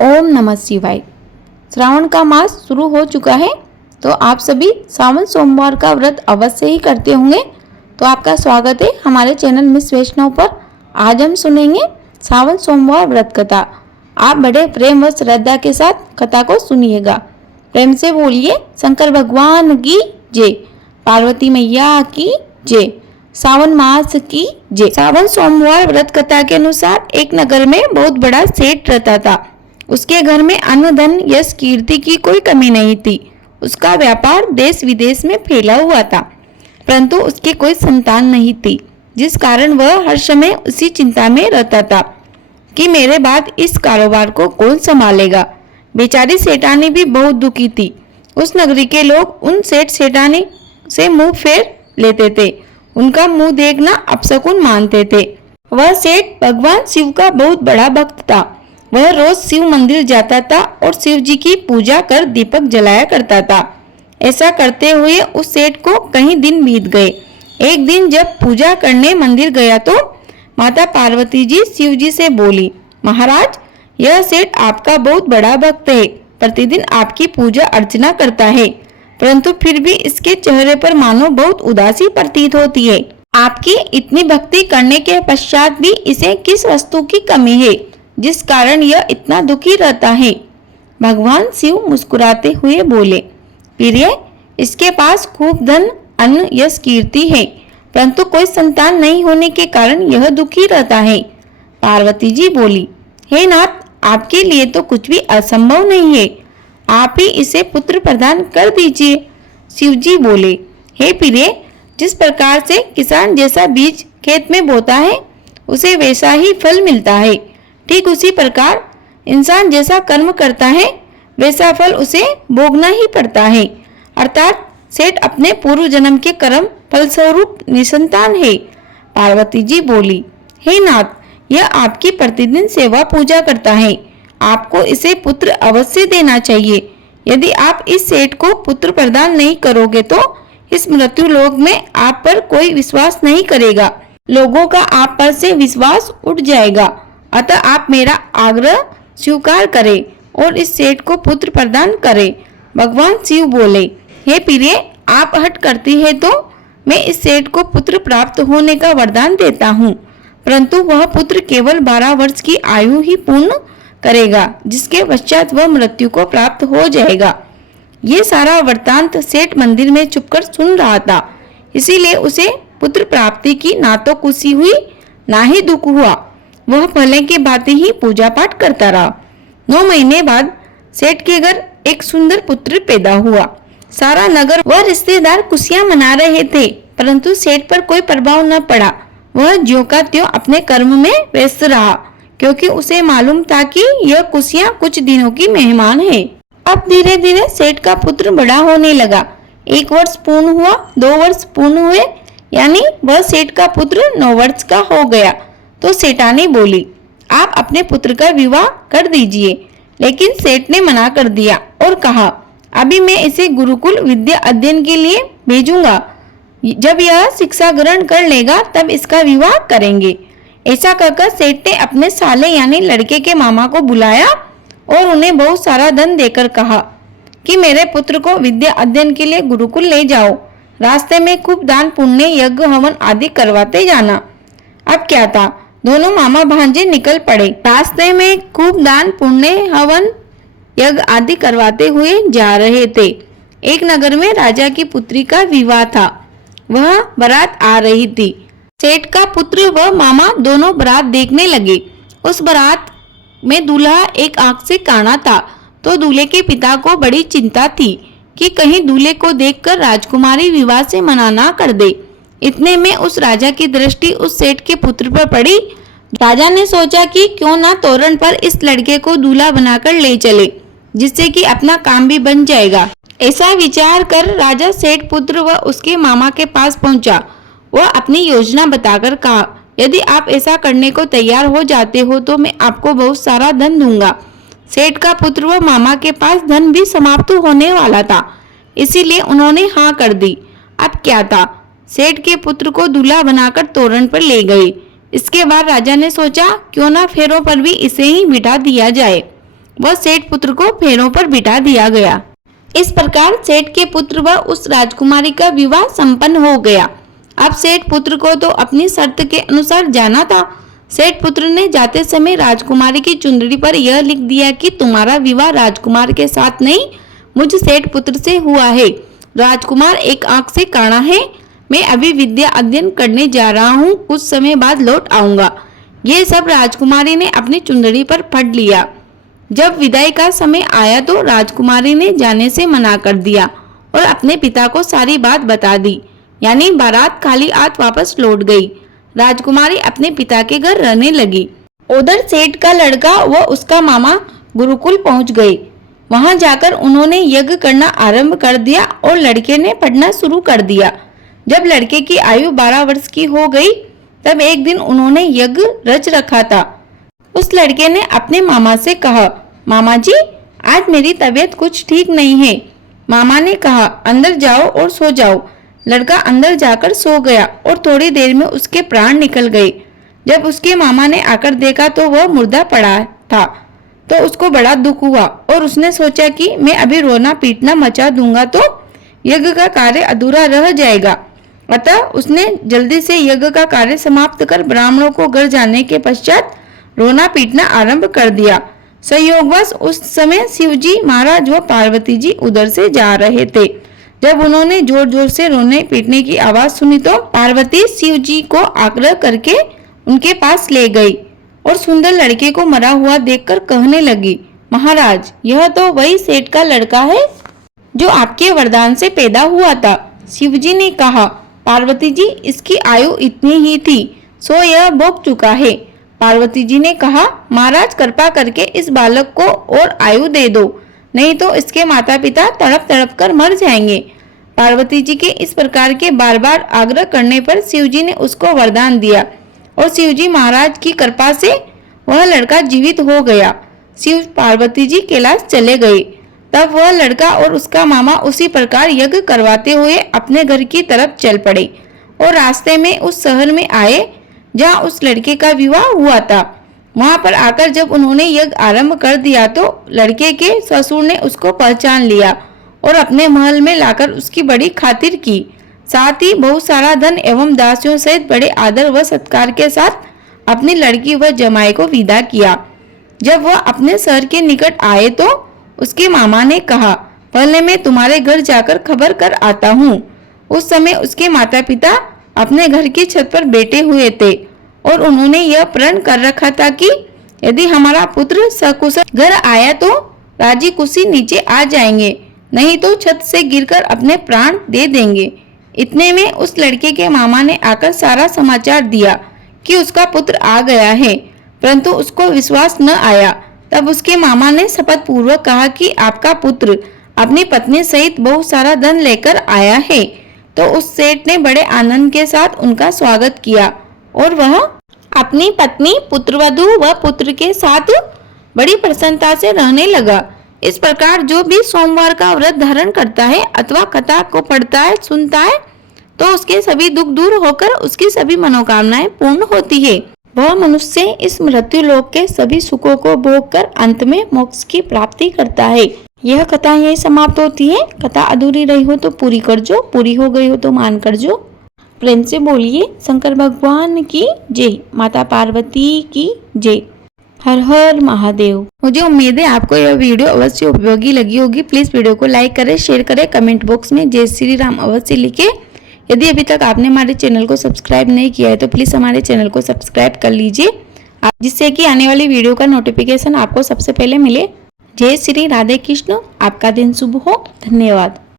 ओम नमः शिवाय। श्रावण का मास शुरू हो चुका है, तो आप सभी सावन सोमवार का व्रत अवश्य ही करते होंगे। तो आपका स्वागत है हमारे चैनल मिस वैष्णव पर। आज हम सुनेंगे सावन सोमवार व्रत कथा। आप बड़े प्रेम व श्रद्धा के साथ कथा को सुनिएगा। प्रेम से बोलिए शंकर भगवान की जय, पार्वती मैया की जय, सावन मास की जय। सावन सोमवार व्रत कथा के अनुसार एक नगर में बहुत बड़ा सेठ रहता था। उसके घर में अन्न धन यश कीर्ति की कोई कमी नहीं थी। उसका व्यापार देश विदेश में फैला हुआ था, परंतु उसकी कोई संतान नहीं थी, जिस कारण वह हर समय उसी चिंता में रहता था कि मेरे बाद इस कारोबार को कौन संभालेगा। बेचारी सेठानी भी बहुत दुखी थी। उस नगरी के लोग उन सेठ सेठानी से मुंह फेर लेते थे, उनका मुंह देखना अपशकुन मानते थे। वह सेठ भगवान शिव का बहुत बड़ा भक्त था। वह रोज शिव मंदिर जाता था और शिव जी की पूजा कर दीपक जलाया करता था। ऐसा करते हुए उस सेठ को कई दिन बीत गए। एक दिन जब पूजा करने मंदिर गया तो माता पार्वती जी शिव जी से बोली, महाराज, यह सेठ आपका बहुत बड़ा भक्त है, प्रतिदिन आपकी पूजा अर्चना करता है, परंतु फिर भी इसके चेहरे पर मानो बहुत उदासी प्रतीत होती है। आपकी इतनी भक्ति करने के पश्चात भी इसे किस वस्तु की कमी है, जिस कारण यह इतना दुखी रहता है। भगवान शिव मुस्कुराते हुए बोले, प्रिय, इसके पास खूब धन अन्न यश कीर्ति है, परंतु कोई संतान नहीं होने के कारण यह दुखी रहता है। पार्वती जी बोली, हे नाथ, आपके लिए तो कुछ भी असंभव नहीं है, आप ही इसे पुत्र प्रदान कर दीजिए। शिव जी बोले, हे प्रिय, जिस प्रकार से किसान जैसा बीज खेत में बोता है उसे वैसा ही फल मिलता है, ठीक उसी प्रकार इंसान जैसा कर्म करता है वैसा फल उसे भोगना ही पड़ता है। अर्थात सेठ अपने पूर्व जन्म के कर्म फलस्वरूप निसंतान है। पार्वती जी बोली, हे नाथ, यह आपकी प्रतिदिन सेवा पूजा करता है, आपको इसे पुत्र अवश्य देना चाहिए। यदि आप इस सेठ को पुत्र प्रदान नहीं करोगे तो इस मृत्यु लोक में आप पर कोई विश्वास नहीं करेगा, लोगों का आप पर से विश्वास उठ जाएगा। अतः आप मेरा आग्रह स्वीकार करें और इस सेठ को पुत्र प्रदान करें। भगवान शिव बोले, हे प्रिय, आप हट करती है तो मैं इस सेठ को पुत्र प्राप्त होने का वरदान देता हूँ, परंतु वह पुत्र केवल 12 वर्ष की आयु ही पूर्ण करेगा, जिसके पश्चात वह मृत्यु को प्राप्त हो जाएगा। ये सारा वृत्तांत सेठ मंदिर में छुपकर सुन रहा था, इसीलिए उसे पुत्र प्राप्ति की ना तो खुशी हुई ना ही दुख हुआ। वह भले के भांति ही पूजा पाठ करता रहा। 9 महीने बाद सेठ के घर एक सुंदर पुत्र पैदा हुआ। सारा नगर व रिश्तेदार खुशियां मना रहे थे, परंतु सेठ पर कोई प्रभाव न पड़ा। वह ज्यों का त्यों अपने कर्म में व्यस्त रहा, क्योंकि उसे मालूम था कि यह खुशियां कुछ दिनों की मेहमान है। अब धीरे धीरे सेठ का पुत्र बड़ा होने लगा। 1 वर्ष पूर्ण हुआ, 2 वर्ष पूर्ण हुए, यानी वह सेठ का पुत्र 9 वर्ष का हो गया तो सेठानी बोली, आप अपने पुत्र का विवाह कर दीजिए। लेकिन सेठ ने मना कर दिया और कहा, अभी मैं इसे गुरुकुल विद्या अध्ययन के लिए भेजूंगा, जब यह शिक्षा ग्रहण कर लेगा तब इसका विवाह करेंगे। ऐसा कहकर सेठ ने अपने साले यानी लड़के के मामा को बुलाया और उन्हें बहुत सारा धन देकर कहा कि मेरे पुत्र को विद्या अध्ययन के लिए गुरुकुल ले जाओ, रास्ते में खूब दान पुण्य यज्ञ हवन आदि करवाते जाना। अब क्या था, दोनों मामा भांजे निकल पड़े। रास्ते में खूब दान पुण्य हवन यज्ञ आदि करवाते हुए जा रहे थे। एक नगर में राजा की पुत्री का विवाह था। वह बारात आ रही थी। सेठ का पुत्र व मामा दोनों बारात देखने लगे। उस बारात में दूल्हा एक आंख से काना था, तो दूल्हे के पिता को बड़ी चिंता थी कि कहीं दूल्हे को देखकर राजकुमारी विवाह से मना ना कर दे। इतने में उस राजा की दृष्टि उस सेठ के पुत्र पर पड़ी। राजा ने सोचा कि क्यों ना तोरण पर इस लड़के को दूल्हा बनाकर ले चले, जिससे कि अपना काम भी बन जाएगा। ऐसा विचार कर राजा सेठ पुत्र व उसके मामा के पास पहुंचा। वह अपनी योजना बताकर कहा, यदि आप ऐसा करने को तैयार हो जाते हो तो मैं आपको बहुत सारा धन दूंगा। सेठ का पुत्र व मामा के पास धन भी समाप्त होने वाला था, इसीलिए उन्होंने हाँ कर दी। अब क्या था, सेठ के पुत्र को दूल्हा बनाकर तोरण पर ले गए। इसके बाद राजा ने सोचा क्यों ना फेरों पर भी इसे ही बिठा दिया जाए। वह सेठ पुत्र को फेरों पर बिठा दिया गया। इस प्रकार सेठ के पुत्र व उस राजकुमारी का विवाह संपन्न हो गया। अब सेठ पुत्र को तो अपनी शर्त के अनुसार जाना था। सेठ पुत्र ने जाते समय राजकुमारी की चुंदड़ी पर यह लिख दिया कि तुम्हारा विवाह राजकुमार के साथ नहीं, मुझ सेठ पुत्र से हुआ है। राजकुमार एक आंख से काना है। मैं अभी विद्या अध्ययन करने जा रहा हूँ, कुछ समय बाद लौट आऊंगा। ये सब राजकुमारी ने अपनी चुंदड़ी पर पढ़ लिया। जब विदाई का समय आया तो राजकुमारी ने जाने से मना कर दिया और अपने पिता को सारी बात बता दी, यानी बारात खाली हाथ वापस लौट गई। राजकुमारी अपने पिता के घर रहने लगी। उधर सेठ का लड़का व उसका मामा गुरुकुल पहुंच गए। वहां जाकर उन्होंने यज्ञ करना आरंभ कर दिया और लड़के ने पढ़ना शुरू कर दिया। जब लड़के की आयु 12 वर्ष की हो गई तब एक दिन उन्होंने यज्ञ रच रखा था। उस लड़के ने अपने मामा से कहा, मामा जी आज मेरी तबीयत कुछ ठीक नहीं है। मामा ने कहा, अंदर जाओ और सो जाओ। लड़का अंदर जाकर सो गया और थोड़ी देर में उसके प्राण निकल गए। जब उसके मामा ने आकर देखा तो वह मुर्दा पड़ा था, तो उसको बड़ा दुख हुआ और उसने सोचा कि मैं अभी रोना पीटना मचा दूंगा तो यज्ञ का कार्य अधूरा रह जाएगा। अतः उसने जल्दी से यज्ञ का कार्य समाप्त कर ब्राह्मणों को घर जाने के पश्चात रोना पीटना आरंभ कर दिया। संयोगवश उस समय शिवजी महाराज व पार्वती जी उधर से जा रहे थे। जब उन्होंने जोर जोर से रोने पीटने की आवाज सुनी तो पार्वती शिवजी को आग्रह करके उनके पास ले गई और सुंदर लड़के को मरा हुआ देखकर कहने लगी, महाराज यह तो वही सेठ का लड़का है जो आपके वरदान से पैदा हुआ था। शिवजी ने कहा, पार्वती जी इसकी आयु इतनी ही थी, सो यह भोग चुका है। पार्वती जी ने कहा, महाराज कृपा करके इस बालक को और आयु दे दो, नहीं तो इसके माता पिता तड़प तड़प कर मर जाएंगे। पार्वती जी के इस प्रकार के बार बार आग्रह करने पर शिवजी ने उसको वरदान दिया और शिवजी महाराज की कृपा से वह लड़का जीवित हो गया। शिव पार्वती जी कैलाश चले गए। तब वह लड़का और उसका मामा उसी प्रकार यज्ञ करवाते हुए अपने घर की तरफ चल पड़े और रास्ते में उस शहर में आए जहाँ उस लड़के का विवाह हुआ था। वहां पर आकर जब उन्होंने यज्ञ आरंभ कर दिया तो लड़के के ससुर ने उसको पहचान लिया और अपने महल में लाकर उसकी बड़ी खातिर की। साथ ही बहुत सारा धन एवं दासियों सहित बड़े आदर व सत्कार के साथ अपनी लड़की व जमाई को विदा किया। जब वह अपने शहर के निकट आए तो उसके मामा ने कहा, पहले मैं तुम्हारे घर जाकर खबर कर आता हूँ। उस समय उसके माता पिता अपने घर की छत पर बैठे हुए थे और उन्होंने यह प्रण कर रखा था कि यदि हमारा पुत्र सकुशल घर आया तो राजी खुशी नीचे आ जाएंगे, नहीं तो छत से गिरकर अपने प्राण दे देंगे। इतने में उस लड़के के मामा ने आकर सारा समाचार दिया कि उसका पुत्र आ गया है, परंतु उसको विश्वास न आया। तब उसके मामा ने शपथ पूर्वक कहा कि आपका पुत्र अपनी पत्नी सहित बहुत सारा धन लेकर आया है। तो उस सेठ ने बड़े आनंद के साथ उनका स्वागत किया और वह अपनी पत्नी पुत्रवधू व पुत्र के साथ बड़ी प्रसन्नता से रहने लगा। इस प्रकार जो भी सोमवार का व्रत धारण करता है अथवा कथा को पढ़ता है सुनता है तो उसके सभी दुख दूर होकर उसकी सभी मनोकामनाएं पूर्ण होती है। वह मनुष्य इस मृत्यु लोक के सभी सुखों को भोग कर अंत में मोक्ष की प्राप्ति करता है। यह कथा यही समाप्त होती है। कथा अधूरी रही हो तो पूरी कर जो, पूरी हो गई हो तो मान कर जो। प्रेम से बोलिए शंकर भगवान की जय, माता पार्वती की जय। हर हर महादेव। मुझे उम्मीद है आपको यह वीडियो अवश्य उपयोगी लगी होगी। प्लीज वीडियो को लाइक करें, शेयर करें, कमेंट बॉक्स में जय श्री राम अवश्य लिखें। यदि अभी तक आपने हमारे चैनल को सब्सक्राइब नहीं किया है तो प्लीज हमारे चैनल को सब्सक्राइब कर लीजिए, जिससे कि आने वाली वीडियो का नोटिफिकेशन आपको सबसे पहले मिले। जय श्री राधे कृष्ण। आपका दिन शुभ हो। धन्यवाद।